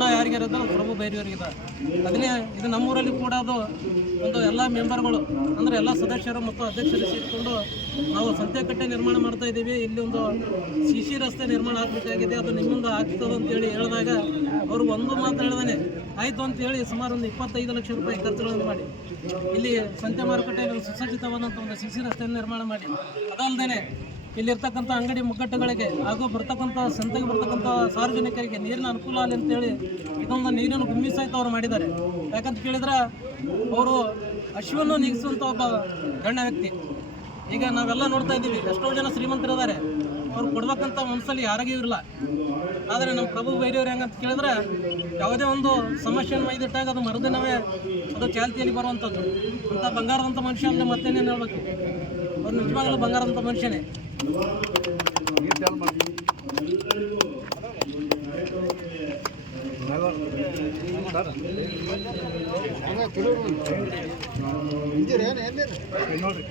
ಋಣ ಯಾರಿಗಾರದ ಪ್ರಭು ಬೈರಿಯವರಿಗಿದೆ. ಅದನ್ನೇ ಇದು ನಮ್ಮೂರಲ್ಲಿ ಕೂಡ ಅದು ಒಂದು ಎಲ್ಲ ಮೆಂಬರ್ಗಳು ಅಂದರೆ ಎಲ್ಲ ಸದಸ್ಯರು ಮತ್ತು ಅಧ್ಯಕ್ಷರು ಸೇರಿಕೊಂಡು ನಾವು ಸಂತೆಕಟ್ಟೆ ನಿರ್ಮಾಣ ಮಾಡ್ತಾ ಇದ್ದೀವಿ. ಇಲ್ಲಿ ಒಂದು CC ರಸ್ತೆ ನಿರ್ಮಾಣ ಆಗಬೇಕಾಗಿದೆ, ಅದು ನಿಮ್ಮಿಂದ ಆಗ್ತದೆ ಅಂತೇಳಿ ಹೇಳಿದಾಗ ಅವರು ಒಂದು ಮಾತು ಹೇಳ್ದೇ ಆಯಿತು ಅಂತೇಳಿ ಸುಮಾರು ಒಂದು 25 ಲಕ್ಷ ರೂಪಾಯಿ ಖರ್ಚುಗಳನ್ನು ಮಾಡಿ ಇಲ್ಲಿ ಸಂತೆ ಮಾರುಕಟ್ಟೆಯಲ್ಲಿ ಸುಸಜ್ಜಿತವಾದಂಥ ಒಂದು CC ರಸ್ತೆಯನ್ನು ನಿರ್ಮಾಣ ಮಾಡಿ, ಅದಲ್ಲದೆ ಇಲ್ಲಿರ್ತಕ್ಕಂಥ ಅಂಗಡಿ ಮುಗ್ಗಟ್ಟುಗಳಿಗೆ ಹಾಗೂ ಬರ್ತಕ್ಕಂಥ ಸಂತೆಗೆ ಬರ್ತಕ್ಕಂಥ ಸಾರ್ವಜನಿಕರಿಗೆ ನೀರಿನ ಅನುಕೂಲ ಆಗಲಿ ಅಂತೇಳಿ ಇದೊಂದು ನೀರಿನ ಗುಮ್ಮಿ ಸಹಿತ ಅವರು ಮಾಡಿದ್ದಾರೆ. ಯಾಕಂತ ಕೇಳಿದ್ರೆ ಅವರು ಹಸಿವನ್ನು ನೀಗಿಸುವಂಥ ಒಬ್ಬ ಗಣ್ಯ ವ್ಯಕ್ತಿ. ಈಗ ನಾವೆಲ್ಲ ನೋಡ್ತಾ ಇದ್ದೀವಿ, ಎಷ್ಟೋ ಜನ ಶ್ರೀಮಂತರಿದ್ದಾರೆ, ಅವ್ರು ಕೊಡ್ಬೇಕಂತ ಮನಸ್ಸಲ್ಲಿ ಯಾರಿಗೂ ಇರಲ್ಲ. ಆದರೆ ನಮ್ಮ ಪ್ರಭು ಬೈರಿಯವ್ರು ಹೆಂಗಂತ ಕೇಳಿದ್ರೆ ಯಾವುದೇ ಒಂದು ಸಮಸ್ಯೆಯನ್ನು ಒಯ್ದಿಟ್ಟಾಗ ಅದು ಮರುದಿನವೇ ಅದು ಚಾಲ್ತಿಯಲ್ಲಿ ಬರುವಂಥದ್ದು. ಅಂಥ ಬಂಗಾರದಂಥ ಮನುಷ್ಯ ಅಂದರೆ ಮತ್ತೇನೇನು ಹೇಳ್ಬೇಕು, ಅವ್ರು ನಿಜವಾಗಲೂ ಬಂಗಾರದಂಥ ಮನುಷ್ಯನೇ. ನೋಡ್ರಿ